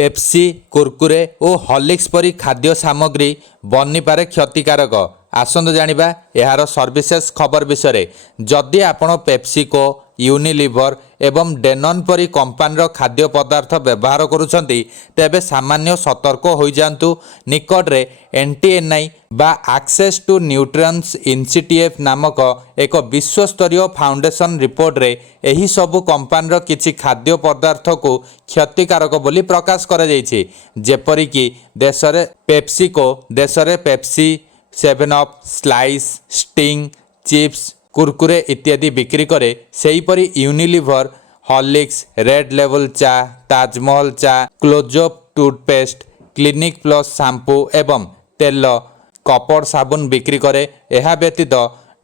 Pepsi Kurkure और Horlicks परी खाद्य सामग्री बनीपारे क्षतिकारक। आसंतु जानिबा यार सर्विसेस खबर विषय। जदि आपण पेप्सिको यूनिलिवर एवं डेनन परी कंपानीर खाद्य पदार्थ व्यवहार करुछंती तेबे सामान्य सतर्क हो जांतु। निकटरे एनटीएनआई बा एक्सेस टू न्यूट्रिएंट्स इनिशिएटिव नामक एक विश्वस्तरीय फाउंडेशन रिपोर्ट रे एही सबु कंपानीर किछि खाद्य पदार्थ को क्षतिकारक बोली प्रकाश करा जायछि। जेपरि कि देशरे PepsiCo देशरे Pepsi 7 up slice sting chips Kurkure इत्यादि बिक्री करे। सेहीपरि यूनिलिवर हॉर्लिक्स रेड लेवल चा ताजमहल चा close up toothpaste clinic plus shampoo एवं तेल कपड़ साबुन बिक्री करे। यह व्यतीत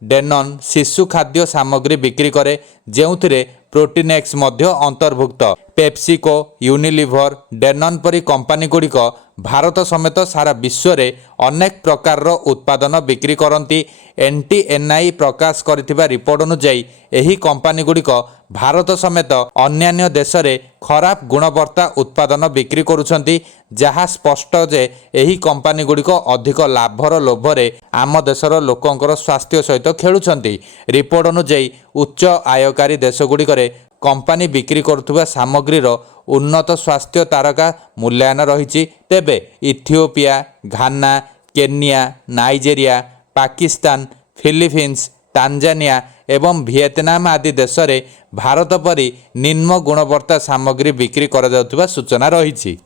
डेनन शिशु खाद्य सामग्री बिक्री करे जेउथिरे प्रोटीनेक्स मध्य अंतर्भुक्त। पेप्सिको यूनिलिवर डेनन परी कंपानी गुड़िक भारत समेत सारा विश्व रे अनेक प्रकार उत्पादन बिक्री करती। एनटीएनआई प्रकाश करथिबा रिपोर्ट अनुसार एही कंपानी गुड़िक भारत समेत अन्यान्य देश रे खराब गुणवत्ता उत्पादन बिक्री करुछंती, जहा स्पष्ट जे एही कंपानी गुड़िक अधिक लाभर लोभरे आम देशर लोकंकर स्वास्थ्य सहित खेलुछंती। रिपोर्ट अनुसार उच्च आयकारी देश गुड़िक कंपानी बिक्री करुवा सामग्रीर उन्नत स्वास्थ्य तारका मूल्यांकन रही। तेबे Ethiopia Ghana Kenya Nigeria Pakistan Philippines Tanzania एवं वियतनाम आदि देश में भारत परी निम्न गुणवत्ता सामग्री बिक्री करा जाउथिबा सूचना रही।